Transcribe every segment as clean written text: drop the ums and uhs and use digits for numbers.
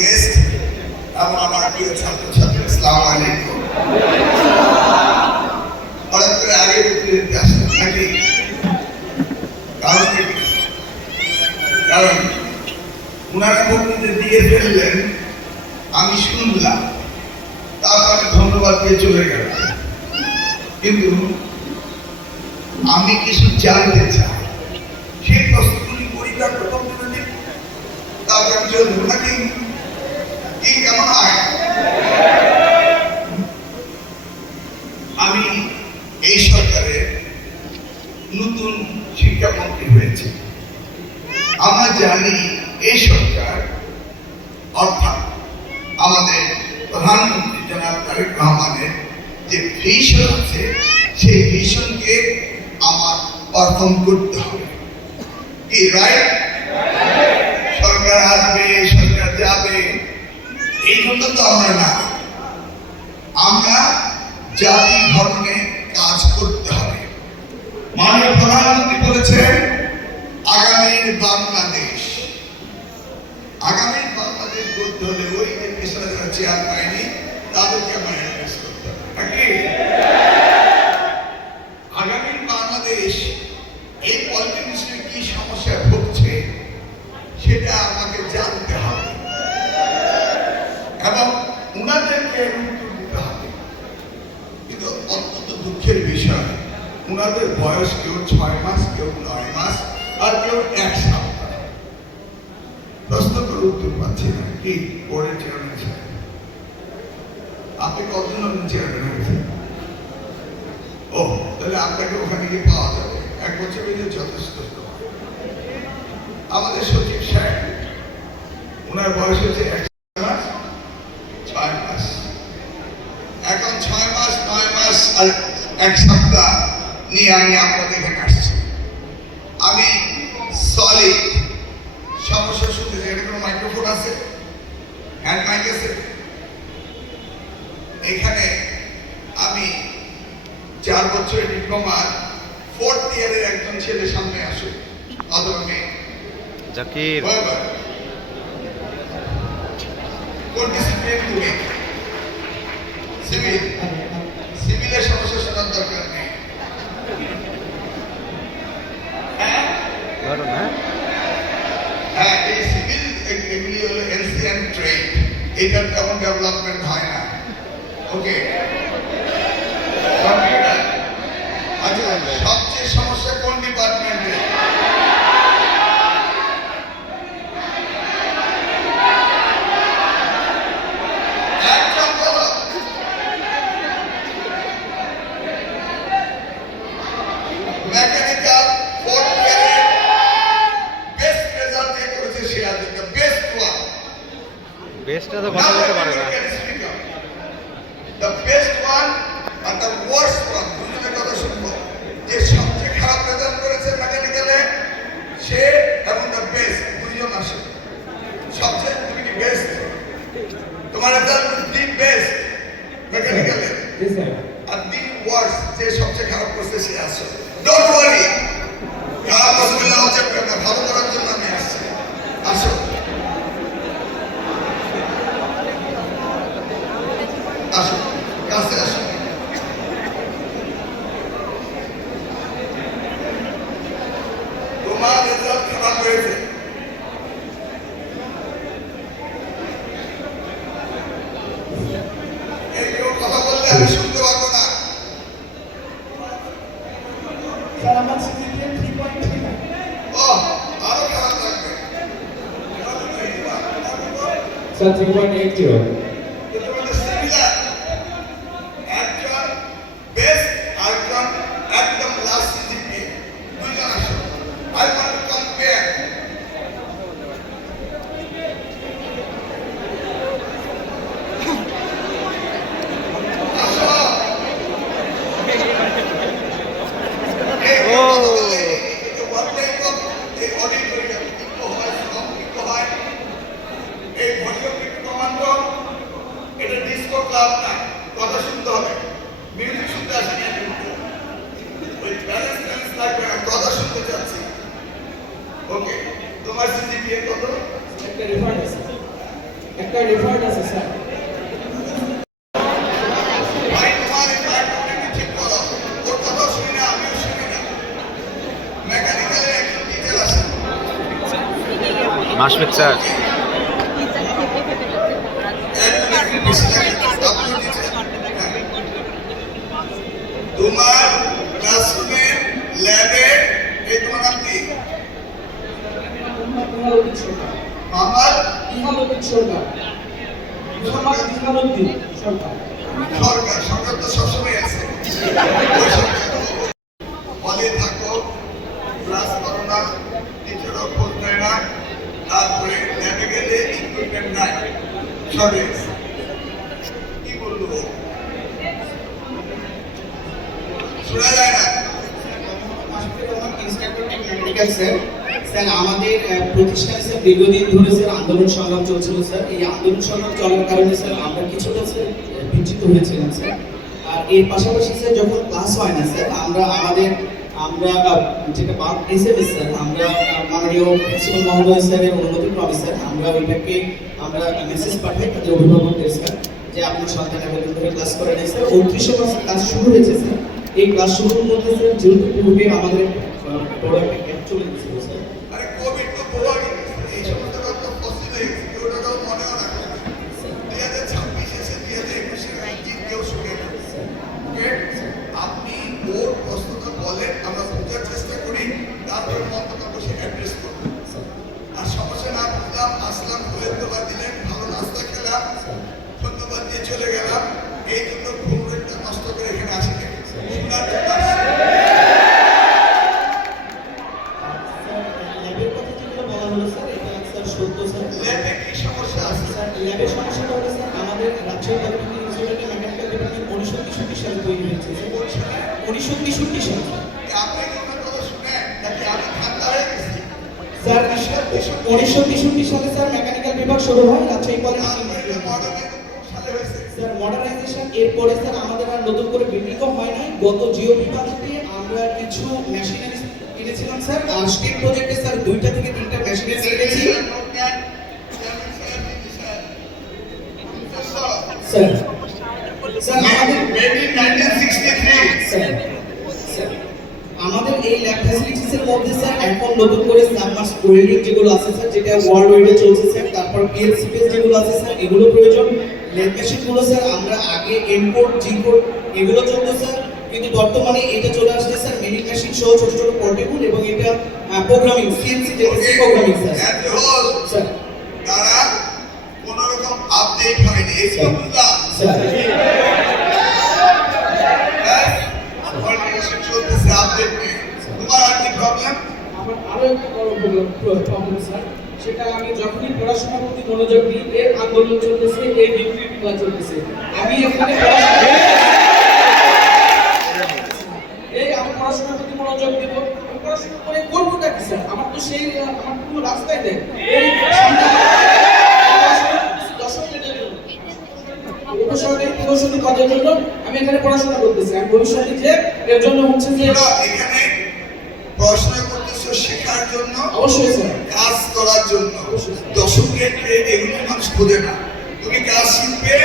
Guest এবং আমার প্রিয় ছাত্রছাত্রী, আসসালামু আলাইকুম। হঠাৎ করে আগে বক্তৃতাতে আসতে থাকি কারণ ওনারা বক্তৃতা দিয়ে ফেললেন, আমি শুনলাম, তারপরে ধন্যবাদ দিয়ে চলে গেল। কিন্তু আমি কিছু জানতে চাই, সেই প্রশ্নগুলি পরিকার বক্তৃতা দিই, তারপরে আমি চলবো নাকি কি কেমন হয়? আমি এই সরকারের নতুন শিক্ষামন্ত্রী হয়েছে। আমরা জানি এই সরকার অর্থাৎ আমাদের প্রধানমন্ত্রী জনাব তারেক রহমানের যে ভিশন আছে, সেই ভিশনকে আমার পারফর্ম করতে হবে। কি রাইট? সরকার আসবে, সরকার যাবে, এই জন্য তো আমরা না, আমরা জাতি ধর্মে কাজ করতে হবে। মাননীয় প্রধানমন্ত্রী বলেছেন আগামীর বাংলাদেশ, আগামীর বাংলাদেশ করতে হলে ওই যে পেশারা যারা চেয়ার পায়নি তাদেরকে আমরা অ্যাড্রেস করতে হবে নাকি? আগামীর বাংলাদেশ এই পলিটিক্সের কি সমস্যা ভুগছে সেটা আমাকে জানতে হবে এবং উনাদেরকে উত্তর দিতে হবে। কিন্তু অত্যন্ত দুঃখের বিষয়, উনাদের বয়স কেউ 6 মাস, কেউ 9 মাস, আর কেউ 1 সপ্তাহ। প্রশ্ন করে উত্তর পাচ্ছি না। কি বোর্ডের চেয়ারম্যান সাহেব, আপনি কতজন চেয়ারম্যান হয়েছেন? ও, তাহলে আপনাকে ওখানে গিয়ে পাওয়া যাবে, 1 বছর বেঁধে যথেষ্ট। আমাদের সচিব সাহেব, ওনার বয়স হচ্ছে 1 মাস 6 মাস, এখন 6 মাস 9 মাস আর 1 সপ্তাহ নিয়ে আমি আপনাদের এখানে আসছি। আমি সলিড সমস্যা শুনতেছি। এটা কোনো মাইক্রোফোন আছে? হ্যান্ড মাইক আছে? এখানে আমি 4 বছরের ডিপ্লোমার 4th ইয়ারের একজন ছেলে সামনে আসে, অথবা মেয়ে। জাকির, কোন ডিসিপ্লিন তুমি? সিভিল। সিভিলের সমস্যা শোনার দরকার নেই। হ্যাঁ, এই সিভিল এগুলি হলো এনসিয়েন্ট ট্রেড, এটার তেমন ডেভেলপমেন্ট হয় না। ওকে, কম্পিউটার। আচ্ছা, সবচেয়ে সমস্যা কোন ডিপার্টমেন্টে? মেকানিক্যাল 4th ইয়ারের বেস্ট রেজাল্ট যে করেছে সে আছে দ্য বেস্ট ওয়ান। বেস্টটা তো কথা বলতে পারে না। The best one are the worst one, দুজনের কথা শুনবো। যে সবচেয়ে খারাপ রেজাল্ট করেছে মেকানিক্যালে সে এবং দ্য বেস্ট, দুইজন আসে। সবচেয়ে তুমি কি বেস্ট? তোমার রেজাল্ট দি বেস্ট মেকানিক্যালে, আর দি ওয়ার্স্ট যে সবচেয়ে খারাপ করছে সে আসে। ডোন্ট ওয়ারি, খারাপ অসুবিধা হচ্ছে না, ভালো করার জন্য আমি আসছি। আসো, আসো, কাছে আসো। তোমার রেজাল্ট খারাপ হয়েছে, এই কেউ কথা বললে আমি শুনতে পারবো না। ও, আরো খারাপ লাগবে। 3.80 তোমাদের সিমিলার, একজন বেস্ট আরেকজন একদম লাস্ট সিজিপিএ, দুইজন আসো। I want to compare. আসো, এই কথা বললে এই ওয়ান টাইপ অফ এই অডিট করে ইকো হয়, কম ইকো হয়। এই ভলিউম একটু কমান তো, এটা ডিসকো ক্লাব না, কথা শুনতে হবে, মিউজিক শুনতে আসেনি আমি। ওই ব্যালেন্স লাগবে না, কথা শুনতে চাচ্ছি। ওকে, তোমার সিজিপিএ কত? একটা রেফারেন্স একটা রেফারেন্স আছে স্যার। ভাই তোমার এই মাইক্রোফোনটা ঠিক করো, ওর কথাও শুনি না, আমিও শুনি না। মেকানিক্যালের একজন টিচার আছে, মাসফিক স্যার একজন বেশি লাগে, আপনিও টিচার। তোমার ক্লাসরুমে, ল্যাবে, এই তোমার নাম কি? ইহালুদ্দিন সরকার। আমার ইহালুদ্দিন সরকার। মোহাম্মদ ইহালুদ্দিন সরকার। সরকার, সরকার তো সবসময় আছে। হলে থাকো, ক্লাস করো না, টিচারও খোঁজ নেয় না, তারপরে ল্যাবে গেলে ইকুইপমেন্ট নাই, শর্টেজ। কি বলবো, শোনা যায় না। মেকানিক্যাল স্যার, স্যার আমাদের প্রতিষ্ঠানে স্যার দীর্ঘদিন ধরে স্যার আন্দোলন সংগ্রাম চলছিল স্যার। এই আন্দোলন সংগ্রাম চলার কারণে স্যার আমরা কিছুটা স্যার বিচ্যুত হয়েছিলাম স্যার। আর এর পাশাপাশি স্যার যখন ক্লাস হয় না স্যার, আমরা যেটা বাদ এসএমএস স্যার, আমরা মাননীয় প্রিন্সিপাল মহোদয় স্যারের অনুমতি ক্রমে স্যার আমরা মেসেজ পাঠাই তাদের অভিভাবকদের স্যার, যে আপনার সন্তান এতদিন ধরে ক্লাস করে নাই স্যার। 29 মাসে ক্লাস শুরু হয়েছে স্যার। এই ক্লাস শুরুর মধ্যে স্যার যেহেতু পূর্বে আমাদের প্রোডাক্টে গ্যাপ চলে গেছিল স্যার। আরে কোভিড তো প্রভাব, এই সমস্ত কথা পসিবল, ওটাও মনেও রাখবে না। 2026 এসে 2021 জিত কেউ শুনে না। ওকে, আপনি ওর প্রশ্নটা বলেন, আমরা বোঝার চেষ্টা করি, তারপরে মন্তব্য বসে অ্যাড্রেস করবো। আর সমস্যা না বুঝলাম, আসলাম, ফুলের তোলা দিলেন, ভালো নাস্তা খেলাম, ধন্যবাদ দিয়ে চলে গেলাম, এই জন্য ঘুমটা নষ্ট করে এখানে আসি না, শোনার জন্য আসি। ল্যাবের কথা যেগুলো বলা হলো স্যার, এটা স্যার সত্য স্যার। ল্যাবে কি সমস্যা আছে? স্যার ল্যাবের সমস্যাটা হলো স্যার আমাদের রাজশাহী পলিটেকনিক ইনস্টিটিউটের মেকানিক্যাল ডিপার্টমেন্ট 1963 সালে তৈরি হয়েছে স্যার। 1963 সালে আপনি কি আমার কথা শুনেন নাকি আমি ঠান্ডা হয়ে গেছি? স্যার 1963 সালে স্যার মেকানিক্যাল বিভাগ শুরু হয় রাজশাহী পলিটেকনিক। স্যার মডার্নাইজেশন এরপরে স্যার আমাদের আর নতুন করে বিল্ডিংও হয় নাই। গত জিওপি বাজেটে আমরা কিছু মেশিনারি কিনেছিলাম স্যার। আর স্টেট প্রজেক্টে স্যার 2টা থেকে 3টা মেশিনারি কিনেছি স্যার। স্যার আমাদের এই ল্যাব ফ্যাসিলিটিস এর মধ্যে স্যার এখন নতুন করে সাবমার্স ওয়েল্ডিং যেগুলো আছে স্যার, যেটা ওয়ার্ল্ড ওয়াইডে চলছে স্যার। তারপর পিএলসি যেগুলো আছে স্যার, এগুলো প্রয়োজন। ল্যাব মেশিন গুলো স্যার আমরা আগে এনকোড জিকোড এগুলো চলতো স্যার, কিন্তু বর্তমানে এটা চলে আসছে স্যার মিনিং মেশিন সহ ছোট ছোট পোর্টেবল, এবং এটা প্রোগ্রামিং সিএনসি যেটা প্রোগ্রামিং স্যার। স্যার তারা কোন রকম আপডেট হয়নি, এই তো বুঝলাম স্যার চলতেছে, আপডেট নেই। তোমার আর কি প্রবলেম? আমার আরো একটা বড় প্রবলেম স্যার, সেটা আমি যখনই পড়াশোনার প্রতি মনোযোগ দিই, এর আন্দোলন চলতেছে, এই ডিগ্রি ক্লাস চলতেছে। আমি এখানে আমি পড়াশোনার প্রতি মনোযোগ দেব, আমি পড়াশোনা করে করবোটা কি স্যার? আমার তো আমার কোনো রাস্তাই নেই। এই উপসহকারী প্রকৌশলী পদের জন্য আমি এখানে পড়াশোনা করতেছি। আমি ভবিষ্যতে যে এর জন্য হচ্ছে যে এখানে পড়াশোনা করতেছো শেখার জন্য, অবশ্যই স্যার, কাজ করার জন্য। দশকের ট্রেড এগুলো মানুষ খোঁজে না। তুমি কাজ শিখবে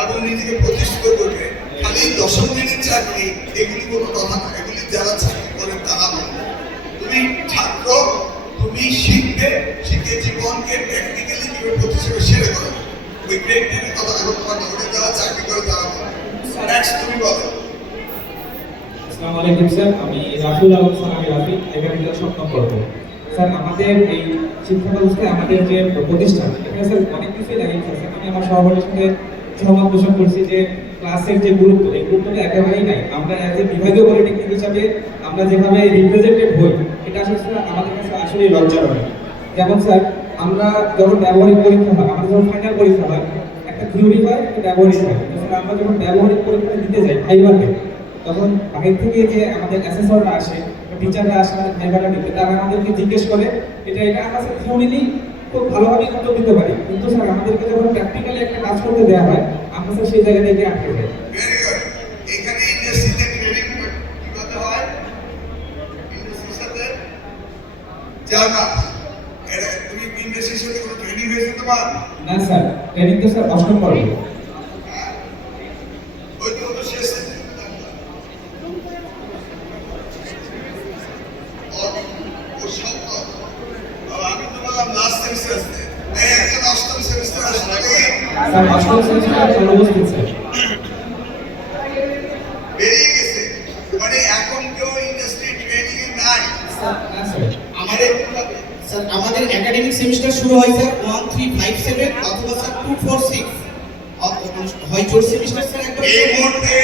এবং নিজেকে প্রতিষ্ঠিত করবে। খালি 10 দিনের চাকরি এগুলি কোনো কথা না, এগুলি যারা চাকরি করে তারা বলবে। তুমি ছাত্র, তুমি শিখবে, শিখে জীবনকে টেকনিক্যালি কিভাবে প্রতিষ্ঠিত সেরে করবে। ওই গ্রেড টেনের কথা এখন তোমার ওটা যারা চাকরি করে তারা বলবে। নেক্সট তুমি বলো। আসসালামু আলাইকুম স্যার, আমি রাফিউল আলম স্যার, আমি রাফি, মেকানিক্যাল সপ্তম পর্ব। স্যার আমাদের এই শিক্ষা ব্যবস্থায় আমাদের যে প্রতিষ্ঠান, এখানে স্যার অনেক কিছুই লাগিয়েছে স্যার। আমি আমার সহপাঠীর সাথে সহমত পোষণ করছি যে ক্লাসের যে গুরুত্ব, এই গুরুত্বটা একেবারেই নাই। আমরা অ্যাজ এ বিভাগীয় পলিটেকনিক হিসাবে আমরা যেভাবে রিপ্রেজেন্টেড হই, এটা আসলে স্যার আমাদের কাছে আসলেই লজ্জাজনক। যেমন স্যার আমরা যখন ব্যবহারিক পরীক্ষা হয়, আমাদের যখন ফাইনাল পরীক্ষা হয়, একটা থিওরি হয়, একটা ব্যবহারিক হয়। স্যার আমরা যখন ব্যবহারিক পরীক্ষা দিতে যাই ভাইভাতে, তখন বাইরে থেকে যে আমাদের অ্যাসেসররা আসে, টিচাররা আসে আমাদের ভাইভাটা দিতে, তারা আমাদেরকে জিজ্ঞেস করে এটা আমরা স্যার থিওরিলি খুব ভালোভাবে উত্তর দিতে পারি, কিন্তু স্যার আমাদেরকে যখন প্র্যাকটিক্যালি একটা কাজ করতে দেওয়া হয়, আমরা স্যার সেই জায়গা থেকে আটকে যাই। Very good. এখানে ইন্ডাস্ট্রিতে ট্রেনিং কিভাবে হয়? ইন্ডাস্ট্রির সাথে জানা, তুমি ইন্ডাস্ট্রির সাথে কোনো ট্রেনিং হয়েছে তোমার? না স্যার, ট্রেনিং তো স্যার অষ্টম পর্বে। হ্যাঁ? ওই তো শেষ আমি তো বললাম লাস্ট সেমিস্টার আসতে এই একজন অষ্টম সেমিস্টার আসলে স্যার অষ্টম সেমিস্টার অনুপস্থিত স্যার। বেরিয়ে গেছে মানে এখন কেউ ইন্ডাস্ট্রি ট্রেনিং এ নাই। স্যার না স্যার, আমাদের স্যার আমাদের একাডেমিক সেমিস্টার শুরু হয় স্যার 1357 অথবা স্যার 246 হয় 4 সেমিস্টার স্যার একবার এই মুহূর্তে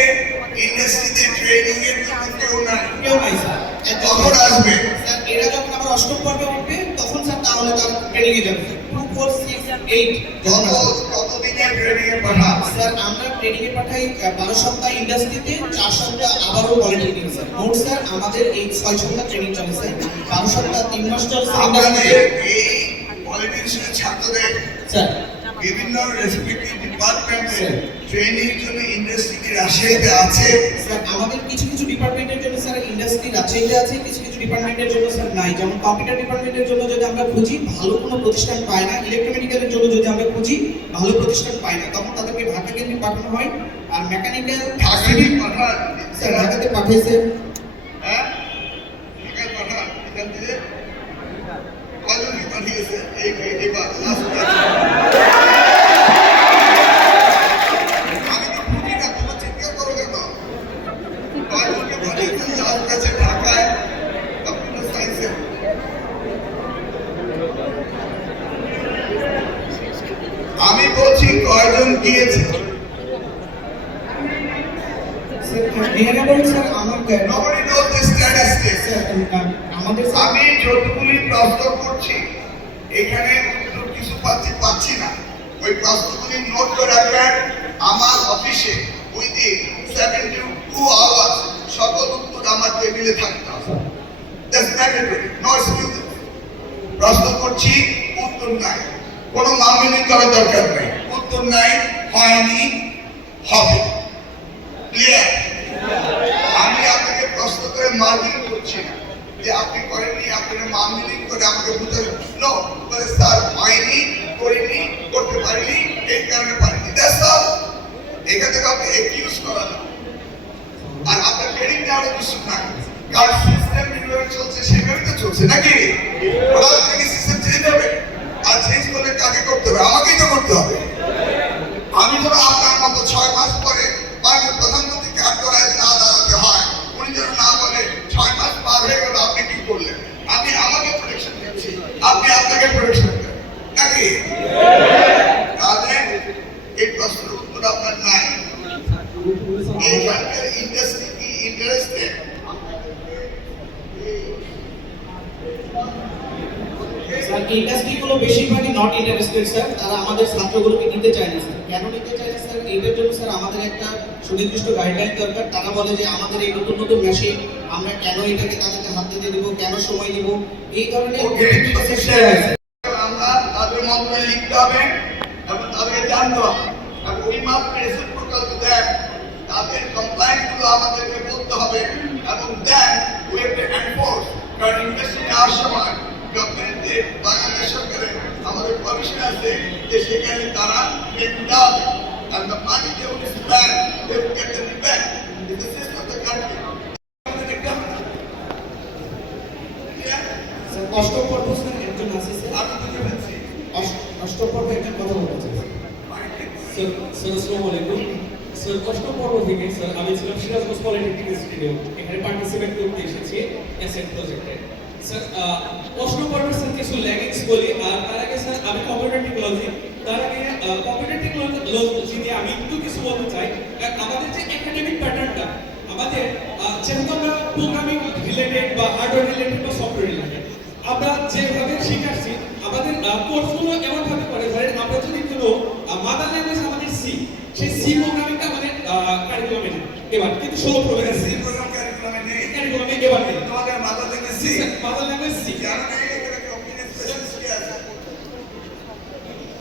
ইন্ডাস্ট্রিতে ট্রেনিং এর জন্য কেউ নাই। কেউ নাই স্যার। কখন আসবে? স্যার এরা যখন আবার অষ্টম পর্বে উঠবে তখন স্যার তাহলে তার ট্রেনিং এ যাবে 2468 যখন আসবে। কতদিনের ট্রেনিং এ পাঠান? স্যার আমরা ট্রেনিং এ পাঠাই 12 সপ্তাহ ইন্ডাস্ট্রিতে, 4 সপ্তাহ আবারও পলিটেকনিক স্যার। মোট স্যার আমাদের এই 6 সপ্তাহ ট্রেনিং চলে স্যার। 12 সপ্তাহ 3 মাস চলে স্যার আপনাদের ইন্ডাস্ট্রিতে। এই পলিটিশিয়ান ছাত্রদের স্যার বিভিন্ন রেসপেক্টিভ ডিপার্টমেন্টে স্যার। ট্রেনিং জন্য ইন্ডাস্ট্রি কি রাজশাহীতে আছে? স্যার আমাদের কিছু কিছু ডিপার্টমেন্টের জন্য স্যার ইন্ডাস্ট্রি রাজশাহীতে আছে, কিছু কিছু ডিপার্টমেন্টের জন্য স্যার নাই। যেমন কম্পিউটার ডিপার্টমেন্টের জন্য যদি আমরা খুঁজি ভালো কোনো প্রতিষ্ঠান পাই না, ইলেকট্রোমেডিক্যালের জন্য যদি আমরা খুঁজি ভালো প্রতিষ্ঠান পাই না, তখন তাদেরকে ঢাকা কেন্দ্রে পাঠানো হয়। আর মেকানিক্যাল ঢাকায় পাঠান স্যার ঢাকাতে পাঠিয়েছে। হ্যাঁ ঢাকায় পাঠান এখান থেকে কয়জনকে পাঠিয়েছে এবার লাস্ট আমি তো বুঝি না তোমার চিৎকার করো কেন? কয়জনকে পাঠিয়েছে লাস্ট কাছে ঢাকায় কম্পিউটার সায়েন্সে? আমি বলছি কয়জন গিয়েছে? স্যার নিয়ারেবল স্যার আমার Nobody knows the statistics. Sir আমাদের স্যার আমি যতগুলি প্রশ্ন করছি এখানে উত্তর কিছু পাচ্ছি না। ওই প্রশ্নগুলি নোট করে রাখবেন আমার অফিসে উইদিন 72 আওয়ার্স সকল উত্তর আমার টেবিলে থাকতে হবে। That's mandatory, no excuse. প্রশ্ন করছি উত্তর নাই, কোনো মামলানি করার দরকার নেই। উত্তর নাই, হয়নি, হবে। ক্লিয়ার? আমি আপনাকে প্রশ্ন করে মার্কিং করছি না যে আপনি করেননি, আপনারা মামলিং করে আমাকে বুঝাবেন নো, বলে স্যার হয়নি, করিনি, করতে পারিনি, এই কারণে পারিনি। That's all. এখান থেকে আপনি একিউজ করা না। আর আপনার ট্রেনিং নেওয়ার কিছু না, কারণ সিস্টেম যেভাবে চলছে সেভাবে তো চলছে নাকি? ওরা আপনাকে সিস্টেম চেঞ্জ হবে, আর চেঞ্জ করলে কাকে করতে হবে? আমাকেই তো করতে হবে। আমি ধরো আপনার মতো 6 মাস পরে মাননীয় প্রধানমন্ত্রীকে আটকরায় না দাঁড়াতে হয়, উনি যেন না বলে 6 মাস পার হয়ে গেল আপনি কি করলেন। আমি আমাকে প্রোটেকশন দিচ্ছি, আপনি আপনাকে প্রোটেকশন দেন নাকি? তাহলে এই প্রশ্নের উত্তর আপনার নাই। এইখানকার ইন্ডাস্ট্রি কি ইন্টারেস্টেড? স্যার ইন্ডাস্ট্রিগুলো বেশিরভাগই নট ইন্টারেস্টেড স্যার। তারা আমাদের ছাত্রগুলোকে নিতে চায় না স্যার। কেন নিতে চায় না স্যার? এটার জন্য স্যার আমাদের একটা সুনির্দিষ্ট গাইডলাইন দরকার। তারা বলে যে আমাদের এই নতুন নতুন মেশিন, আমরা কেন এটাকে তাদেরকে হাত দিতে দেবো, কেন সময় দিব, এই ধরনের আমরা তাদের মন্ত্রে লিখতে হবে এবং তাদেরকে জানতে হবে এবং ওই মাত্র রেসিপ্রোকাল টু দ্যাট তাদের কমপ্লায়েন্স গুলো আমাদেরকে বলতে হবে এবং then we have to enforce. কারণ ইন্ডাস্ট্রি নেওয়ার সময় গভর্নমেন্টের বাংলাদেশ সরকারের আমাদের কমিশন আছে যে সেখানে তারা দেওয়া হবে and the money they will spend they will get them back. It's the system of the country. Sir অষ্টম পর্ব স্যার একজন আছে স্যার। আমি বুঝে ফেলছি। অষ্টম পর্বে একজন কথা বলতে চাই স্যার। স্যার আসসালামু আলাইকুম স্যার। অষ্টম পর্ব থেকে স্যার আমি ছিলাম সিরাজগঞ্জ পলিটেকনিক ইনস্টিটিউট, এখানে পার্টিসিপেট করতে এসেছি অ্যাসেট প্রজেক্টে। স্যার অষ্টম পর্বের স্যার কিছু ল্যাগিংস বলি। আর তার আগে স্যার আমি কম্পিউটার টেকনোলজি, তার আগে কম্পিউটার টেকনোলজি নিয়ে আমি একটু কিছু বলতে চাই। আমাদের যে একাডেমিক প্যাটার্নটা, আমাদের যেহেতু আমরা প্রোগ্রামিং রিলেটেড বা হার্ডওয়্যার রিলেটেড বা সফটওয়্যার রিলেটেড আমরা যেভাবে শিখাচ্ছি, আমাদের কোর্সগুলো এমনভাবে করে ধরেন আমরা যদি কোনো মাদার ল্যাঙ্গুয়েজ আমাদের সি, সেই সি প্রোগ্রামিংটা আমাদের কারিকুলামে নেই এবার, কিন্তু 16 প্রোগ্রামে সি প্রোগ্রাম কারিকুলামে নেই। কারিকুলামে এবার নেই। তোমাদের মাদার ল্যাঙ্গুয়েজ সি। মাদার ল্যাঙ্গুয়েজ সি। জানো না এখানে কম্পিউটার স্পেশালিস্ট কে আছে?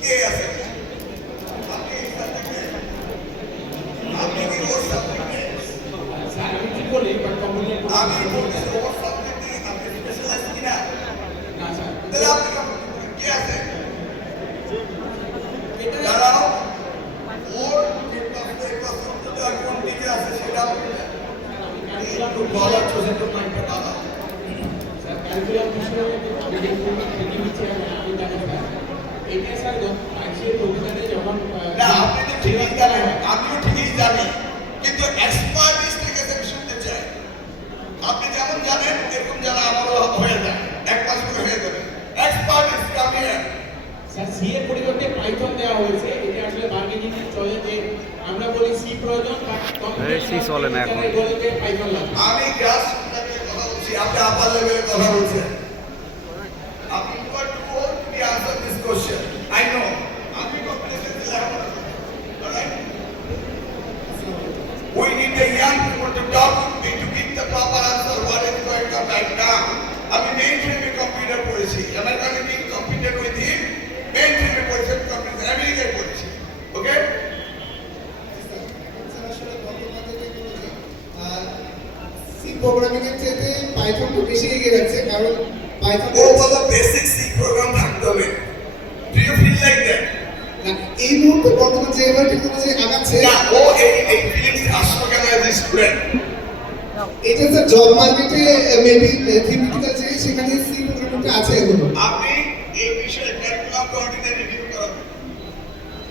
কে আছে? আপনি এখান থেকে আপনি কি ওর সাবজেক্টে? স্যার আমি কি বলি বাট কম্পিউটার আমি বলছি ওর সাবজেক্টে আপনি স্পেশালিস্ট কিনা? না স্যার। তাহলে আপনি কে আছে? দাঁড়াও, ওর যে পছন্দটা কোন দিকে আছে সেটাও একটু বলার চেষ্টা করো, মাইকটা দাঁড়াও। স্যার ক্যালকুলাস বিষয়ে আমি যে থেকে নিচ্ছি আমি জানি স্যার এটা স্যার আজকের অভিযানে যখন না, আপনি তো ঠিকই জানেন, আমিও ঠিকই জানি, কিন্তু এক্সপার্টিস থেকে আমি শুনতে চাই। আপনি যেমন জানেন এরকম জানা আমারও হয়ে যায়, এক মাস করে হয়ে যাবে। এক্সপার্টিস কামিয়ে স্যার সি এর পরিবর্তে পাইথন দেওয়া হয়েছে, এটা আসলে বার্গেনিং এর চলে যে আমরা বলি সি প্রয়োজন এই C চলে না এখন। বলে যে পাইথন লাগবে। আমি গ্রাস লেভেলে কথা বলছি, আপনি আপার লেভেলে কথা বলছেন। আপনি what to go to answer this question. I know. আমি কম্পিটিশন দিলাম। Alright? We need the young people to talk to me to give the proper answer what is going on right now. আমি mainstream computer পড়েছি। আমার কাছে being computer with him, mainstream পড়েছি, computer আমেরিকায় পড়েছি। Okay? C programming এর চাইতে Python বেশি এগিয়ে যাচ্ছে, কারণ পাইথন ও বলো বেসিক সি প্রোগ্রাম থাকতে হবে। Do you feel like that? এই মুহূর্তে বর্তমান যেভাবে টেকনোলজি আগাচ্ছে, না, ও এই ফিলিংস আসলো কেন এজ স্টুডেন্ট? এটা স্যার জব মার্কেটে মেবি থিওরিটিক্যাল যে সেখানে সি প্রোগ্রামিংটা আছে এখনো। আপনি এই বিষয়ে কারিকুলাম কোঅর্ডিনেটর রিভিউ করাবেন।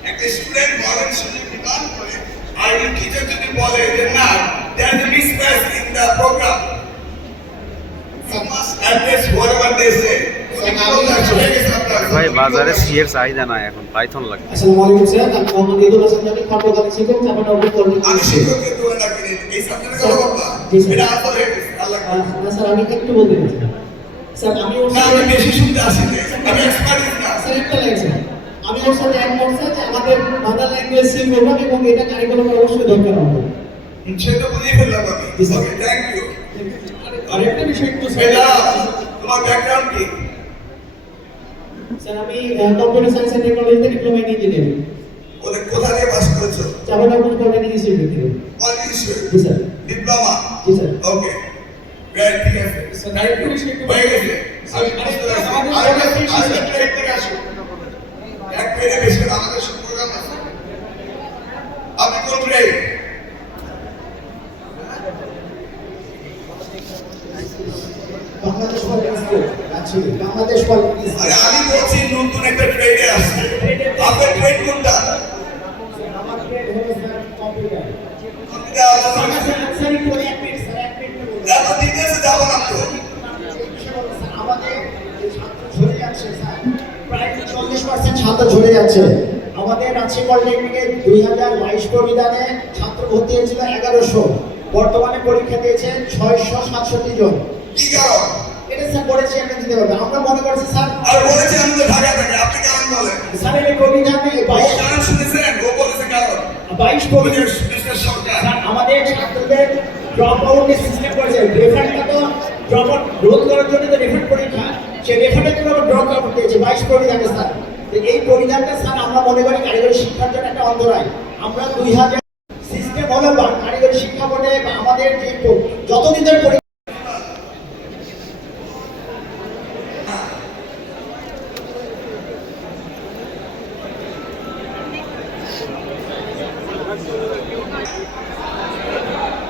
একটা স্টুডেন্ট বলেন সুযোগ ডিমান্ড করে, আর টিচার যদি বলে যে না, there is a mismatch in the program, you must address whatever they say. ভাই বাজারে সি এর চাহিদা নাই, এখন পাইথন লাগে। আসসালামু আলাইকুম স্যার, আমি মোহাম্মদ ঈদুল হাসান জানি, খণ্ডকালীন শিক্ষক, চাপানগর কলেজ। আমি শিক্ষককে তুলে রাখিনি, এই সাবজেক্টে কথা বলবা, জি স্যার। এটা আসলে হয়ে গেছে, আল্লাহ না স্যার, আমি একটু বলতে চাই স্যার, আমি ওর না, সাথে আমি বেশি শুনতে আসি না, আমি এক্সপার্ট না। স্যার একটা লাগছে, আমি ওর সাথে একমত স্যার যে আমাদের মাদার ল্যাঙ্গুয়েজ সি প্রোগ্রাম এবং এটা কারিকুলামে অবশ্যই দরকার হবে। সেটা বুঝিয়ে ফেললাম আমি। জি স্যার। Okay, thank you. আরেকটা বিষয় একটু বেটা, তোমার ব্যাকগ্রাউন্ড কি? স্যার আমি কম্পিউটার সায়েন্স এন্ড টেকনোলজিতে ডিপ্লোমা ইন ইঞ্জিনিয়ারিং, ওদের কোথা থেকে পাস করেছো? চাপানগর পলিটেকনিক ইনস্টিটিউট থেকে। কলেজ জি স্যার। ডিপ্লোমা। জি স্যার। ওকে, ভেরি ঠিক আছে। স্যার আরেকটা বিষয় একটু হয়ে গেছে। আমি বুঝতে পারছি। আরেকটা ট্রেড থেকে আসো। এক পেরে বেশি আমাদের সব প্রোগ্রাম আছে। আপনি কোন ট্রেড? বাংলাদেশ পলিটেকনিক আছে, বাংলাদেশ পলিটেকনিক। আরে আমি বলছি নতুন একটা ট্রেডে আসছে। আপনার ট্রেড কোনটা? আমার ট্রেড হলো স্যার কম্পিউটার। কম্পিউটার আছে। স্যার একটু এক মিনিট স্যার, এক মিনিট বলুন। এত ডিটেলসে যাবো না তো। আমাদের যে ছাত্র ঝরে যাচ্ছে স্যার, প্রায় 40% ছাত্র ঝরে যাচ্ছে। আমাদের রাজশাহী পলিটেকনিকে 2022 প্রবিধানে ছাত্র ভর্তি হয়েছিল 1100, বর্তমানে পরীক্ষা দিয়েছে 667 জন। কি কারণ? এটা স্যার বলেছি আমি দিতে পারবো। আমরা মনে করছি স্যার, আর বলেছি আমি তো ঢাকা থেকে, আপনি কেমন বলেন? স্যার এই প্রবিধানে ও কারণ শুনেছেন, ও বলেছে কারণ। 22 প্রবিধান মিস্টার সরকার। স্যার আমাদের ছাত্রদের ড্রপ আউটের সিস্টেম করেছে। রেফারেন্টটা তো ড্রপ আউট রোধ করার জন্য তো রেফারেন্ট পরীক্ষা, সেই রেফারেন্টের জন্য ড্রপ আউট দিয়েছে 22 প্রবিধানে স্যার। তো এই প্রবিধানটা স্যার আমরা মনে করি কারিগরি শিক্ষার জন্য একটা অন্তরায়। আমরা 2000 সিস্টেম হলো বা কারিগরি শিক্ষা বোর্ডে বা আমাদের যে যতদিন ধরে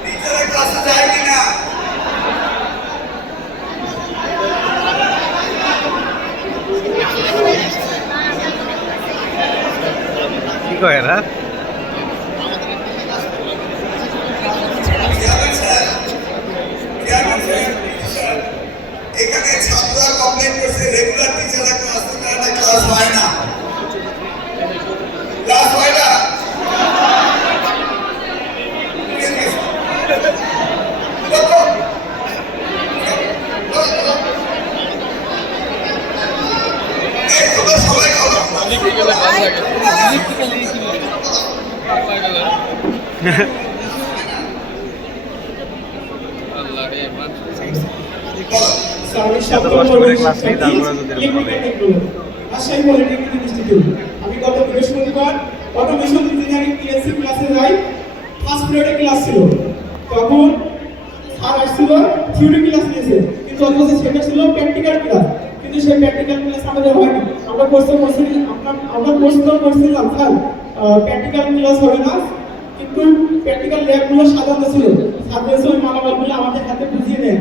টিচারের ক্লাসে যায় কিনা? কি কয় এরা? এখানে ছাত্ররা কমপ্লেন করছে রেগুলার টিচাররা ক্লাস করে না, ক্লাস হয় না। ক্লাস হয় না। এই তোমরা সবাই ভালো। এত কষ্ট করে ক্লাস নিই, তারপরে যদি এরকম হবে। Rajshahi polytechnic institute. আমি গত বৃহস্পতিবার অটোমেশন ইঞ্জিনিয়ারিং পিএসসি ক্লাসে যাই। ফার্স্ট পিরিয়ডে ক্লাস ছিল, তখন স্যার আসছিল, থিওরি ক্লাস নিয়েছে, কিন্তু অথচ সেটা ছিল প্র্যাকটিক্যাল ক্লাস, কিন্তু সেই প্র্যাকটিক্যাল ক্লাস আমাদের হয়নি। আমরা কোর্সে আমরা কোর্স তো করছিলাম স্যার প্র্যাকটিক্যাল ক্লাস হবে না, কিন্তু প্র্যাকটিক্যাল ল্যাবগুলো সাজানো ছিল, ছাত্রদের ওই মালামালগুলো আমাদের হাতে বুঝিয়ে দেয়।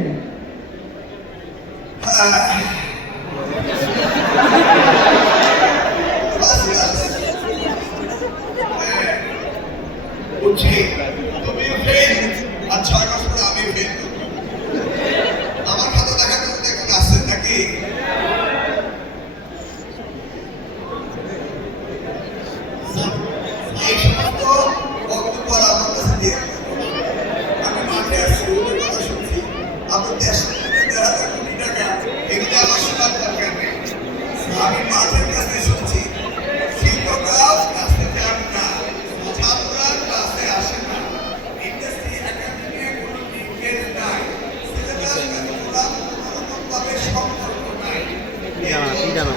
বুঝছি তুমি ফেল আর 6 মাস পরে আমি ফেল। আমার খাতা দেখা করতে এখন আসছে নাকি? এই সমস্ত বক্তব্য আমার কাছে দিয়ে আমি মাঠে আসছি, ওদের কথা শুনছি। আমার 1.5 কোটি টাকা এগুলো আমার শোনার দরকার নেই। আমি মাঠের কাছে শুনছি, শিক্ষকরাও ক্লাসে যান না, ছাত্ররা ক্লাসে আসে না, ইন্ডাস্ট্রি একাডেমিতে কোনো লিঙ্কেজ নাই, সিলেবাস কারিকুলাম কোনোরকমভাবে সম্পর্ক নাই। কি জানো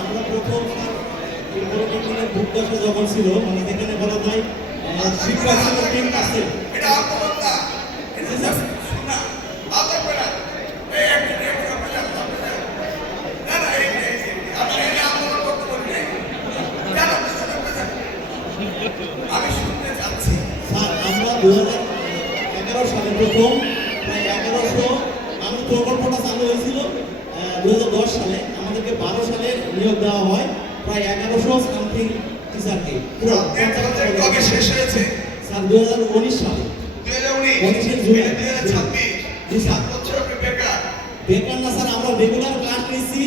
আমরা প্রথম ভূতদশা যখন ছিল মানে যেখানে বলা যায় শিক্ষক ছিল 10 আছে এটা আন্দোলন না, এটা জাস্ট শোনা আলাদা করে এই একটা না না এই আমি এই আন্দোলন করতে বলি নাই। আমি শুনতে চাচ্ছি স্যার আমরা 2011 সালে প্রথম প্রায় 1100 আমাদের প্রকল্পটা চালু হয়েছিল 2010 সালে, আমাদেরকে 12 সালে নিয়োগ দেওয়া হয় প্রায় 1100 সামথিং টিচারকে। কবে শেষ হয়েছে? স্যার 2019 সালে 2019 জুলাই 2026 7 বছর বেকার। বেকার না স্যার, আমরা রেগুলার ক্লাস নিচ্ছি,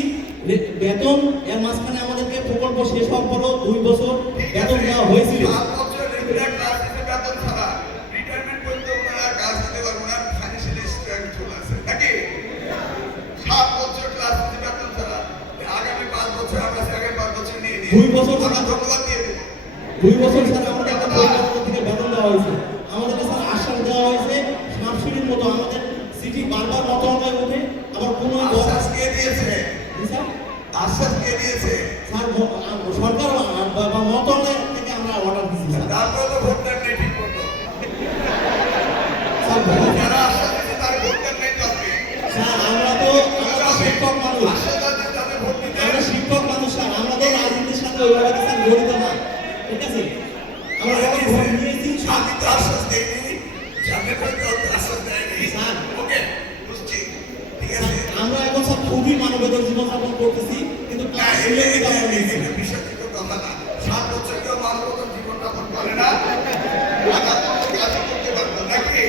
বেতন এর মাঝখানে আমাদেরকে প্রকল্প শেষ হওয়ার পরও 2 বছর বেতন দেওয়া হয়েছিল। 7 বছর রেগুলার ক্লাস নিতে বেতন ছাড়া রিটায়ারমেন্ট করতে ওনারা কাজ দিতে পারবো না, ফাইন্যান্সিয়ালি স্ট্রেংথ চলে আসে নাকি? 7 বছর ক্লাস নিতে বেতন ছাড়া আগামী 5 বছর আমরা আগামী 5 বছর নিয়ে নিই 2 বছর আমরা ধন্যবাদ দিয়ে দেব। 2 বছর স্যার আমাদের একটা পরিকল্পনা থেকে বেতন দেওয়া হয়েছে, আমাদেরকে স্যার আশ্বাস দেওয়া হয়েছে সাবসিডির মতো আমাদের সিটি বারবার মতামত ওঠে, আবার কোনো আশ্বাস কে দিয়েছে? স্যার আশ্বাস কে দিয়েছে? স্যার সরকার বা মতামত থেকে আমরা অর্ডার দিচ্ছি স্যার। তারপরে তো ভোট দেন নেই ঠিক মতো। স্যার যারা আশ্বাস দিচ্ছে তার ভোট দেন নেই তো আপনি। স্যার আমরা তো শিক্ষক মানুষ, আশ্বাস দিচ্ছে তাদের ভোট দিতে আমরা শিক্ষক মানুষ স্যার, আমরা তো রাজনীতির সাথে ওইভাবে স্যার জড়িত না, ঠিক আছে? আমরা যখন ভোট নিয়েছি আমি তো আশ্বাস দেইনি, যাদের হয়তো আশ্বাস দেয়নি। স্যার ওকে বুঝছি, ঠিক আছে। আমরা এখন সব খুবই মানবেতর জীবনযাপন করতেছি, কিন্তু না, ক্লাস এটা নিয়মিত আমরা নিচ্ছি না। বিষয় কিন্তু কথা না। 7 বছর কেউ মানবতার জীবনযাপন করে না, কাজ করতে পারতো নাকি?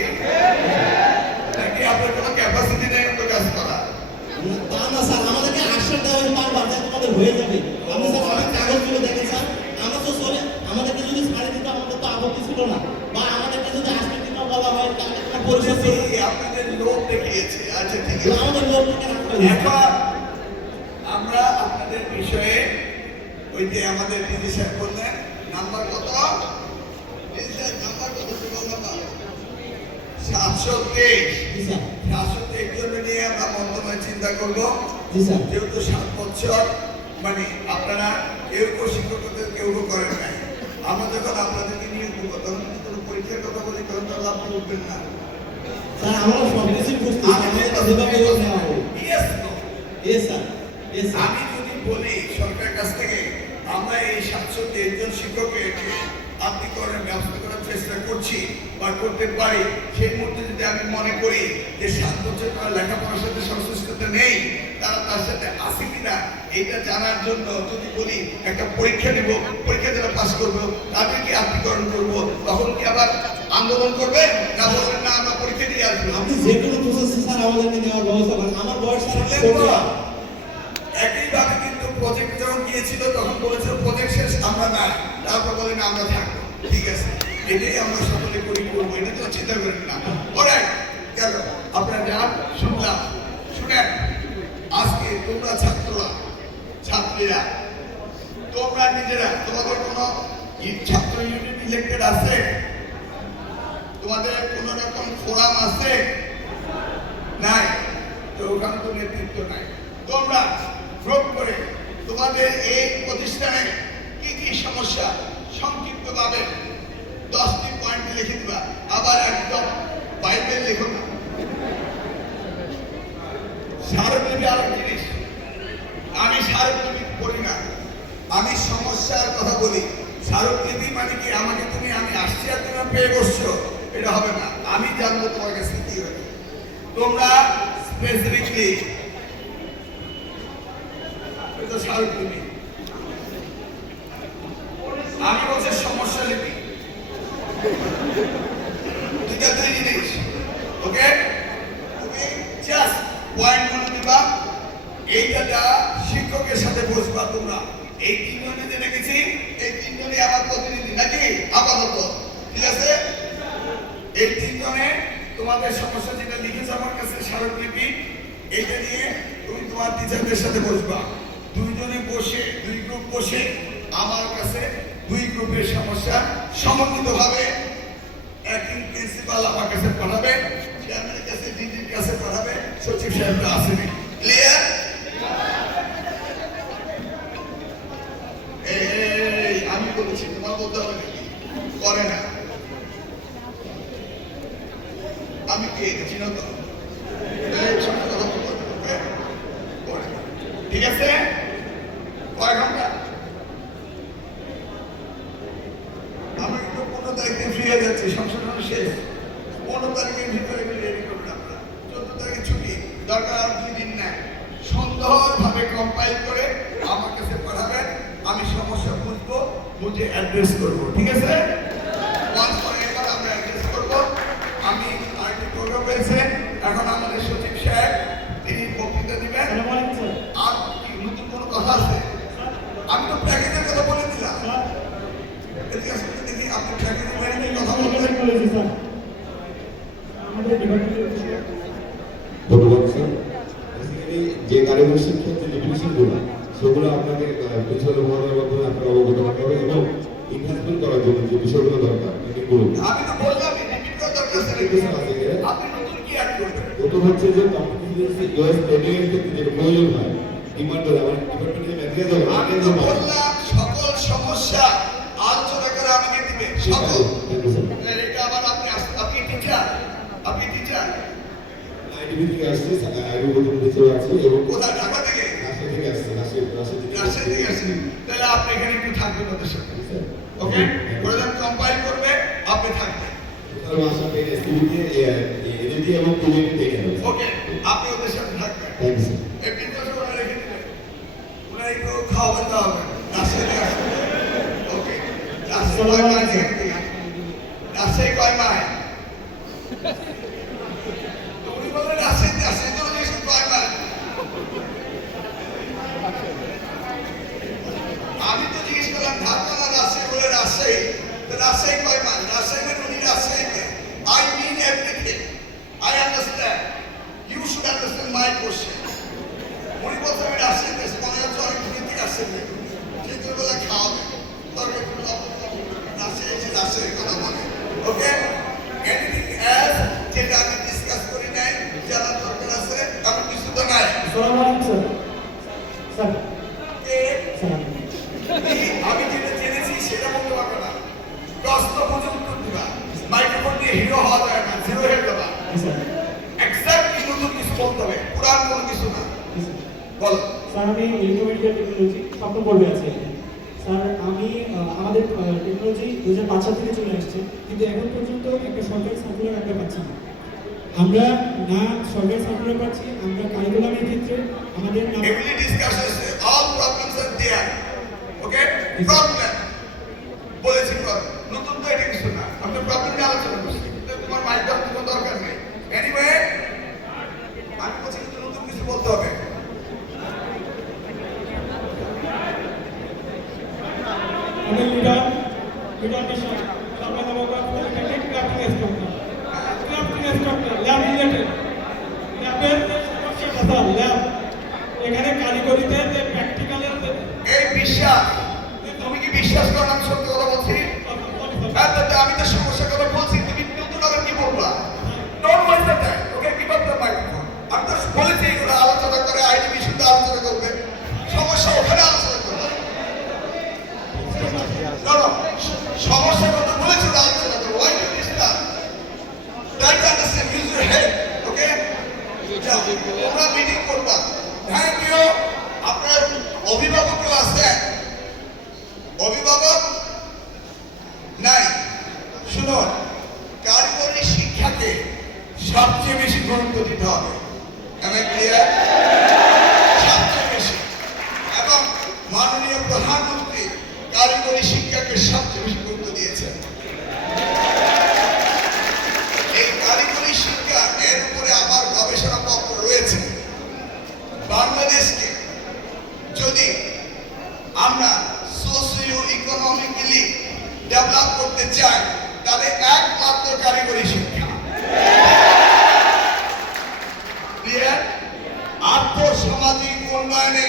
নাকি আপনার কোনো ক্যাপাসিটি নেই অন্য কাজ করা? তা না স্যার, আমাদেরকে আশ্বাস দেওয়া হয়েছে বারবার যে তোমাদের হয়ে যাবে। আপনি স্যার অনেক কাগজগুলো দেখেন স্যার, আমরা তো চলে আমাদেরকে যদি ছাড়ে দিত আমাদের তো আপত্তি ছিল না, বা আমাদেরকে যদি আজকে দিনও বলা হয় তাহলে তোমার পরিষদ করে এই আপনাদের লোক দেখিয়েছে, আচ্ছা ঠিক আছে। আমাদের লোককে রাখতে হবে। এখন আমরা আপনাদের বিষয়ে ওই যে আমাদের দিদি স্যার বললেন নাম্বার কত? দিদি স্যার নাম্বার কত? 723। জি স্যার, 723 জন নিয়ে আমরা মন্ত্রণালয় চিন্তা করবো। জি স্যার, যেহেতু 7 বছর মানে আপনারা কেউ শিক্ষকদের কেউ করেন নাই, আমরা যখন আপনাদেরকে নিয়োগ দেবো তখন যদি কোনো পরীক্ষার কথা বলি তখন তো আপনি উঠবেন না। স্যার আমরা সব কিছুই বুঝতেছি, আমাদের যেভাবে হোক নেওয়া হবে। Yes, no. Yes sir, yes sir. আমি যদি বলি সরকারের কাছ থেকে আমরা এই 723 জন শিক্ষককে আপনি করেন ব্যবস্থা করার চেষ্টা করছি বা করতে পারি, সেই মুহূর্তে যদি আমি মনে করি যে 7 বছর তারা লেখাপড়ার সাথে সংশ্লিষ্টতা নেই, তারা তার সাথে আসে কিনা এটা জানার জন্য যদি বলি একটা পরীক্ষা নেব, পরীক্ষা যারা পাস করবো তাদেরকে আত্মীকরণ করবো, তখন কি আবার আন্দোলন করবে না বলবেন না আমরা পরীক্ষা দিয়ে আসবো? আপনি যে কোনো প্রসেসে স্যার আমাদেরকে নেওয়ার ব্যবস্থা করেন। আমার বয়স স্যার একইভাবে কিন্তু প্রজেক্ট যখন গিয়েছিল তখন বলেছিল প্রজেক্ট শেষ, আমরা নাই, তারপর বলেন আমরা থাকবো, ঠিক আছে, এটাই আমরা সকলে করি করবো, এটা তো চিন্তা করেন না। অলরাইট, গেল আপনারা যান, শুনলাম, শুনেন আজকে তোমরা ছাত্ররা ছাত্রীরা তোমরা নিজেরা তোমাদের কোনো ছাত্র ইউনিট ইলেক্টেড আছে? তোমাদের কোনো রকম ফোরাম আছে? নাই, তো ওখানে তো নেতৃত্ব নাই। তোমরা ভোট করে তোমাদের এই প্রতিষ্ঠানে কি কি সমস্যা সংক্ষিপ্তভাবে 10টি পয়েন্ট লিখে দিবা। আবার একদম বাইবেল লেখো না। স্মারকলিপি আরেক জিনিস, আমি স্মারকলিপি পড়ি না, আমি সমস্যার কথা বলি। স্মারকলিপি মানে কি আমাকে তুমি আমি আসছি আর তুমি পেয়ে বসছো, এটা হবে না। আমি জানবো তোমার কাছে কি হবে। তোমরা স্পেসিফিকলি এটা স্মারকলিপি, আমি বলছি সমস্যা লিপি, দুইটা দুই জিনিস। ওকে, তুমি জাস্ট পয়েন্টগুলো দিবা, এইটা শিক্ষকের সাথে বসবা। তোমরা এই তিনজনে যে রেখেছি, এই তিনজনই আমার প্রতিনিধি নাকি আপাতত, ঠিক আছে? এই তিনজনে তোমাদের সমস্যা যেটা লিখেছে আমার কাছে স্মারকলিপি, এইটা নিয়ে তুমি তোমার টিচারদের সাথে বসবা। দুইজনে বসে, দুই গ্রুপ বসে আমার কাছে দুই গ্রুপের সমস্যা সমন্বিতভাবে অ্যাক্টিং প্রিন্সিপাল আমার কাছে পাঠাবে, চেয়ারম্যানের কাছে, ডিজির কাছে পাঠাবে, সচিব সাহেবরা আসেনি। ক্লিয়ার? এই আমি বলেছি, তোমার বলতে হবে নাকি? করে না। আমি কে চিনো তো? ঠিক আছে? কয় ঘন্টা? আমি একটু 15 তারিখে ফ্রি হয়ে যাচ্ছি, সংশোধন শেষ। 15 তারিখের ভিতরে রেডি করবেন আপনারা। 14 তারিখে ছুটি, দরকার আর 2 দিন নেয়। সুন্দরভাবে কম্পাইল করে আমার কাছে পাঠাবেন, আমি সমস্যা বুঝবো, বুঝে অ্যাড্রেস করবো। ঠিক আছে? ওয়ান্স ফর এভার আমরা অ্যাড্রেস করবো। আমি আরেকটি প্রোগ্রাম পেয়েছে, এখন আমাদের সচিব সাহেব তিনি বক্তৃতা দিবেন। আর কি নতুন কোনো কথা আছে? আমি তো প্যাকেজের কথা বলে দিলাম। এদিকে আসুন, দেখি আপনি প্যাকেজের বাইরে নিয়ে কথা বলবেন। ধন্যবাদ স্যার। বেসিক্যালি যে কারিগরি শিক্ষার যে ডিফিনিশনগুলো সেগুলো আপনাকে প্রিন্সিপাল মহোদয়ের মাধ্যমে আপনাকে অবগত করতে হবে এবং ইনভেস্টমেন্ট করার জন্য যে বিষয়গুলো দরকার মিটিংগুলো আমি তো বললাম রিপিট করার দরকার আছে। আপনি নতুন কি অ্যাড করবেন? প্রথম হচ্ছে যে কম্পিটিশন ইউএস ট্রেনিং এর ক্ষেত্রে যেটা প্রয়োজন হয় ডিমান্ড হয় আমার ডিপার্টমেন্টে ম্যাটেরিয়াল আমি তো বললাম সকল সমস্যা আলোচনা করে আমাকে দিবে সকল। এটা আবার আপনি টিচার, আপনি টিচার আইডিবি থেকে আসছে, আইডিবি প্রতিনিধি আছে এবং কোথায়? ঢাকা থেকে? রাজশাহী থেকে আসছে, রাজশাহী থেকে আসছে। তাহলে আপনি এখানে একটু থাকবেন ওদের সাথে। ওকে, ওরা যখন কম্পাইল করবে আপনি থাকবেন। ওনার ভাষা পেয়ে এসটিভিতে এনএজি এবং প্রজেক্টে দেখে নেবেন। ওকে, আপনি ওদের সাথে থাকবেন। Thank you sir. এই কিন্তু ওরা রেখে দিবেন, ওরা একটু খাওয়াবেন দাওয়াবেন। রাজশাহী থেকে আসবে। ওকে, রাজশাহী কয় মাইল থেকে? রাজশাহী কয় মাইল? তুমি বলে রাজশাহীতে আসছে তো কয় মাইল? আমি তো জিজ্ঞেস করলাম ঢাকা না রাজশাহী, বলে রাজশাহী। তো রাজশাহী কয় মাইল? রাজশাহী মানে উনি রাজশাহীতে। I mean everything. I understand. You should understand my question. উনি বলতে আমি রাজশাহীতে এসে মনে হচ্ছে অনেক দূরের থেকে আসছেন নাকি? কিন্তু বলে খাওয়াবে, তরকারি একটু লবণ লবণ করবে। রাজশাহী এসে রাজশাহীর কথা বলে। ওকে, এনিথিং এলস যেটা আমি ডিসকাস করি নাই, জানার দরকার আছে, এমন কিছু তো নাই। আমি যেটা জেনেছি সেটা বলতে পারবো না। প্রশ্ন বুঝে উত্তর দিবা। মাইক্রোফোন দিয়ে হিরো হওয়া যায় না, জিরো হেড দেবা। এক্স্যাক্টলি নতুন কিছু বলতে হবে, পুরান কোনো কিছু না। বলো। স্যার আমি ইলেকট্রোমেডিকেল টেকনোলজি সপ্তম পর্বে আছি। স্যার আমি আমাদের টেকনোলজি 2005 সাল থেকে চলে আসছে, কিন্তু এখন পর্যন্ত একটা সরকারি সার্কুলার আমরা পাচ্ছি না। আমরা না সরকারি সার্কুলার পাচ্ছি, আমরা কারিকুলামের ক্ষেত্রে আমাদের এগুলি discussion all problems are there. Okay, problem বলেছি নতুন তো এটা কিছু না, আমরা প্রবলেম নিয়ে আলোচনা করছি। তোমার মাইক দাও, কোনো দরকার নেই। এনিওয়ে আমি বলছি নতুন কিছু বলতে হবে। আমাদের লিডার মিশন আমরা Nabagram polytechnic crafting instructor lab related ল্যাবের সমস্যা কথা ল্যাব এখানে কারিগরিতে যে প্র্যাকটিক্যালের এই বিশ্বাস, তুমি কি বিশ্বাস করো আমি সত্যি কথা বলছি? আমি তো সমস্যার কথা বলছি, তুমি নতুন আবার কি বলবা? Don't waste the time. Okay, give up the microphone. আমি তো বলেছি ওরা আলোচনা করে, আইডিবি শুদ্ধ আলোচনা করবে, সমস্যা ওখানে আলোচনা অভিভাবক নাই। শুনুন, কারিগরি শিক্ষাকে সবচেয়ে বেশি গুরুত্ব দিতে হবে। আমি ক্লিয়ার? সবচেয়ে বেশি। এবং মাননীয় প্রধানমন্ত্রী কারিগরি শিক্ষাকে সবচেয়ে বেশি গুরুত্ব দিয়েছেন। এই কারিগরি শিক্ষা, এর উপরে আমার গবেষণাপত্র রয়েছে। বাংলাদেশকে যদি আমরা সোশিও ইকোনমিক্যালি ডেভেলপ করতে চাই, তাহলে একমাত্র কারিগরি শিক্ষা। আর্থসামাজিক উন্নয়নে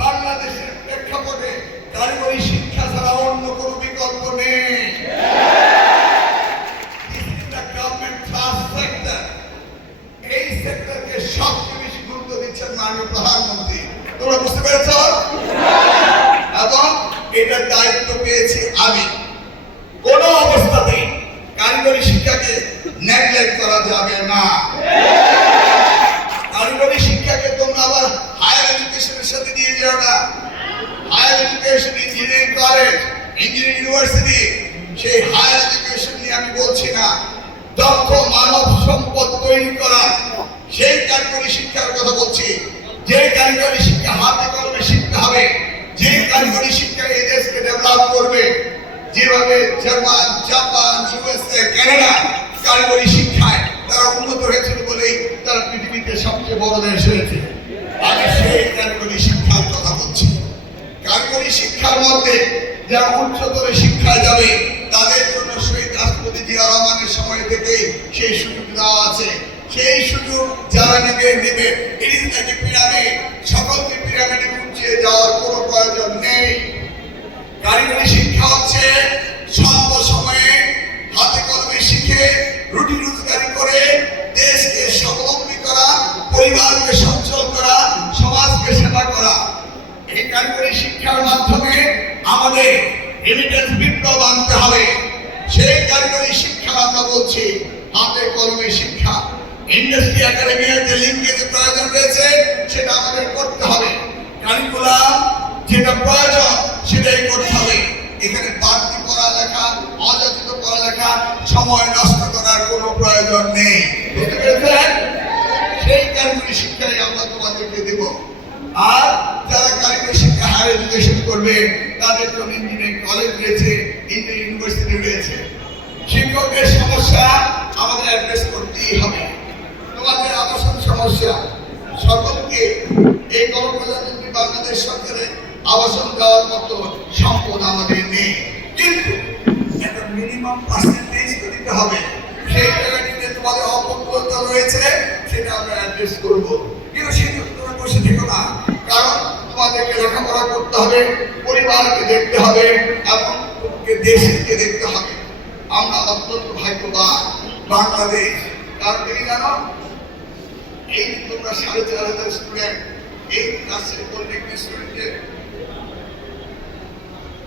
বাংলাদেশের প্রেক্ষাপটে কারিগরি শিক্ষা ছাড়া অন্য কোনো বিকল্প নেই। গভর্নমেন্ট ট্রাস্ট সেক্টর, এই সেক্টরকে সবচেয়ে বেশি গুরুত্ব দিচ্ছেন মাননীয় প্রধানমন্ত্রী। তোমরা বুঝতে পেরেছ? এবং এটার দায়িত্ব পেয়েছি আমি। কোন অবস্থাতেই কারিগরি শিক্ষাকে নেগলেক্ট করা যাবে না। কারিগরি শিক্ষাকে তোমরা আবার হায়ার এডুকেশনের সাথে নিয়ে যাও না। Higher education, engineering college, engineering university, সেই হায়ার এডুকেশন নিয়ে আমি বলছি না। দক্ষ মানব সম্পদ তৈরি করা, সেই কারিগরি শিক্ষার কথা বলছি। যে কারিগরি শিক্ষা হাতে কলমে শিখতে হবে, যে কারিগরি শিক্ষা এই দেশকে ডেভেলপ করবে। যেভাবে জার্মান, জাপান, ইউএসএ, কানাডা কারিগরি শিক্ষায় তারা উন্নত হয়েছিল বলেই তারা পৃথিবীতে সবচেয়ে বড় দেশ হয়েছে। আমি সেই কারিগরি শিক্ষার কথা বলছি। কারিগরি শিক্ষার মধ্যে যারা উচ্চতর শিক্ষায় যাবে, তাদের জন্য শহীদ রাষ্ট্রপতি জিয়া রহমানের সময় থেকেই সেই সুযোগ দেওয়া আছে। সেই সুযোগ যারা নেবে, it is like a pyramid. সকলকে পিরামিডে উঠে যাওয়ার কোনো প্রয়োজন নেই। কারিগরি শিক্ষা হচ্ছে স্বল্প সময়ে হাতে কলমে শিখে রুটি রোজগারি করে দেশকে স্বাবলম্বী করা, পরিবারকে সচ্ছল করা, সমাজকে সেবা করা। এই কারিগরি শিক্ষার মাধ্যমে আমাদের রেমিটেন্স বিপ্লব আনতে হবে। সেই কারিগরি শিক্ষা আমরা বলছি হাতে কলমে শিক্ষা। ইন্ডাস্ট্রি একাডেমির যে লিঙ্কেজের প্রয়োজন রয়েছে, সেটা আমাদের করতে হবে। কারিকুলাম যেটা প্রয়োজন সেটাই করতে হবে। এখানে বাড়তি পড়ালেখা, অযাচিত পড়ালেখা, সময় নষ্ট করার কোনো প্রয়োজন নেই। বুঝতে পেরেছেন? সেই কারিগরি শিক্ষাই আমরা তোমাদেরকে দেব। আর যারা কারিগরি শিক্ষা হায়ার এডুকেশন করবে, তাদের জন্য ইঞ্জিনিয়ারিং কলেজ রয়েছে, ইঞ্জিনিয়ারিং ইউনিভার্সিটি রয়েছে। শিক্ষকের সমস্যা আমাদের অ্যাড্রেস করতেই হবে। তোমাদের আবাসন সমস্যা, সকলকে এই গণপ্রজাতন্ত্রী বাংলাদেশ সরকারের আবাসন দেওয়ার মতো সম্পদ আমাদের নেই, কিন্তু একটা মিনিমাম পার্সেন্টেজ দিতে হবে। সেই জায়গাটিতে তোমাদের অপূর্ণতা রয়েছে, সেটা আমরা অ্যাড্রেস করব। কিন্তু সেটা তোমরা বসে থেকো না, কারণ তোমাদেরকে লেখাপড়া করতে হবে, পরিবারকে দেখতে হবে এবং তোমাকে দেশকে দেখতে হবে। আমরা অত্যন্ত ভাগ্যবান বাংলাদেশ। কারণ তুমি জানো, এই তোমরা ৪,৫০০ স্টুডেন্ট, এই ক্লাসের পলিটেকনিক স্টুডেন্টের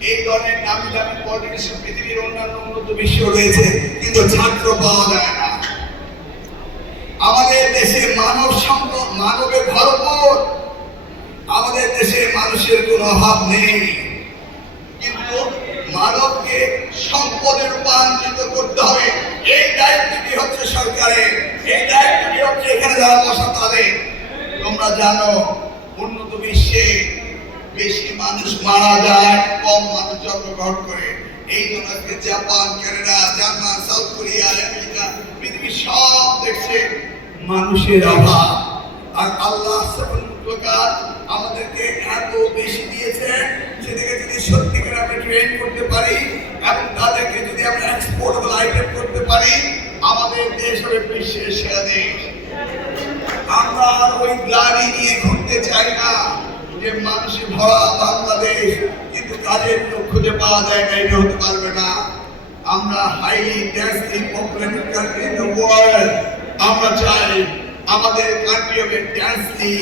এই ধরনের নামি দামি পলিটিশন পৃথিবীর অন্যান্য উন্নত বিশ্ব রয়েছে, কিন্তু ছাত্র পাওয়া যায় না। আমাদের দেশে মানব সম্পদ, মানবে ভরপুর। আমাদের দেশে মানুষের কোনো অভাব নেই, কিন্তু মানবকে সম্পদে রূপান্তরিত করতে হবে। এই দায়িত্বটি হচ্ছে সরকারের, এই দায়িত্বটি হচ্ছে এখানে যারা বসা তাদের। তোমরা জানো, উন্নত বিশ্বে বেশি মানুষ মারা যায়, কম মানুষ জন্মগ্রহণ করে। এই জন্য আজকে Japan, Canada, German, south Korea, America, পৃথিবীর সব দেশে মানুষের অভাব। আর আল্লাহ আমাদেরকে এত বেশি দিয়েছে, সেটাকে যদি সত্যিকার আমরা ট্রেন করতে পারি এবং তাদেরকে যদি আমরা এক্সপোর্টেবল আইটেম করতে পারি, আমাদের দেশ হবে বিশ্বের সেরা দেশ। আমরা ওই গ্লানি নিয়ে ঘুরতে চাই না যে মানুষে ভরা বাংলাদেশ, কিন্তু কাজের লোক খুঁজে পাওয়া যায় না। এটা হতে পারবে না। আমরা highly densely populated country in the world. আমরা চাই আমাদের কান্ট্রি হবে ডেন্সলি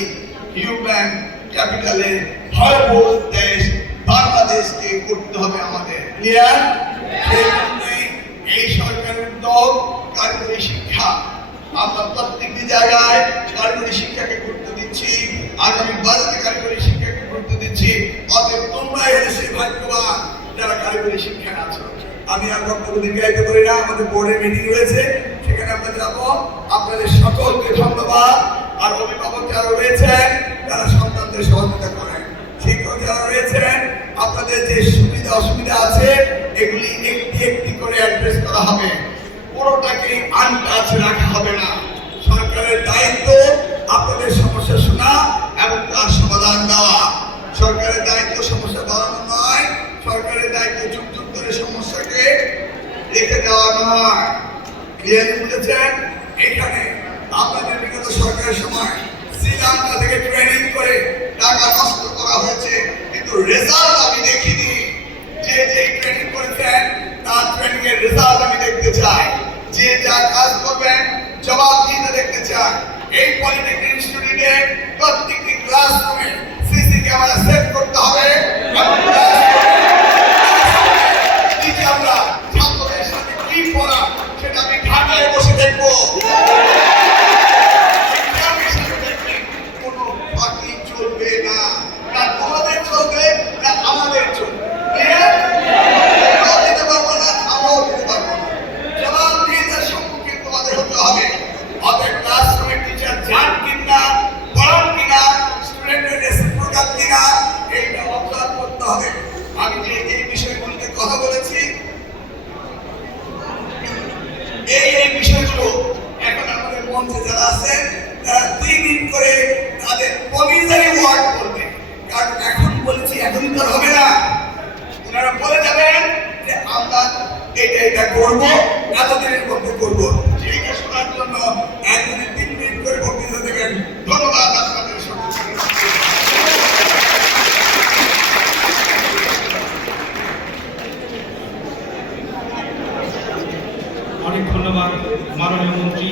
হিউম্যান ক্যাপিটালে ভরপুর দেশ। বাংলাদেশকে করতে হবে আমাদের। ক্লিয়ার? সেই জন্যই এই সরকারের উদ্যোগ কারিগরি শিক্ষা। আমরা প্রত্যেকটি জায়গায় কারিগরি শিক্ষাকে গুরুত্ব দিচ্ছি, আগামী বাজেটে কারিগরি শিক্ষাকে গুরুত্ব দিচ্ছি। অতএব তোমরা এদেশে ভাগ্যবান। কারিগরি শিক্ষায় আছো। আমি আর বক্তব্য দীর্ঘায়িত করি না, আমাদের বোর্ডের মিটিং রয়েছে, সেখানে আমরা যাবো। আপনাদের সকলকে ধন্যবাদ। আর অভিভাবক যারা রয়েছেন তারা সন্তানদের সহযোগিতা করেন, শিক্ষক যারা রয়েছেন আপনাদের যে সুবিধা অসুবিধা আছে এগুলি একটি একটি করে অ্যাড্রেস করা হবে, পুরোটাকে আনটাচ রাখা হবে না। সরকারের দায়িত্ব আপনাদের সমস্যা শোনা এবং তার সমাধান দেওয়া। সরকারের দায়িত্ব সমস্যা বাড়ানো নয়, সরকারের দায়িত্ব যুগ যুগ ধরে সমস্যাকে রেখে দেওয়া নয়। ক্লিয়ার বুঝেছেন? এখানে আপনাদের বিগত সরকারের সময় শ্রীলঙ্কা থেকে ট্রেনিং করে টাকা নষ্ট করা হয়েছে, কিন্তু রেজাল্ট আমি দেখিনি। যে যে ট্রেনিং করেছেন তার ট্রেনিং এর রেজাল্ট আমি দেখতে চাই। যে যা কাজ করবেন জবাব দিতে দেখতে চাই। এই পলিটেকনিক ইনস্টিটিউটে প্রত্যেকটি ক্লাসরুমে সিসি ক্যামেরা সেট করতে হবে এবং আমরা ছাত্রদের সাথে কি পড়া সেটা আমি ঢাকায় বসে দেখবো। কোনো ফাঁকি চলবে না, না তোমাদের চলবে না আমাদের চলবে। আমরাও দিতে পারবো না, আমরাও দিতে পারবো না। জবাবদিহিতার সম্মুখীন তোমাদের হতে হবে। অতএব ক্লাসরুমে টিচার যান কিনা, পড়ান কিনা, স্টুডেন্টের রেসিপ্রোকাল কিনা, এইটা অবজার্ভ করতে হবে। আমি যে এই বিষয়গুলিতে কথা বলেছি, এই বিষয়গুলো এখন আমাদের মঞ্চে যারা আছেন তারা 3 দিন করে তাদের কমিউনিটি ওয়ার্ক করবে। কারণ এখন বলেছি এখনই তো হবে না, ওনারা বলে যাবেন যে আমরা এটা করবো, এতদিনের মধ্যে করবো। সেইটা শোনার জন্য একদিনে 3 মিনিট করে বক্তৃতা দেবেন। ধন্যবাদ আপনাদের সকলকে। অনেক ধন্যবাদ মাননীয় মন্ত্রী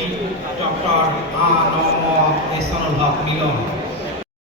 ডক্টর আ.ন.ম. এহসানুল হক মিলন।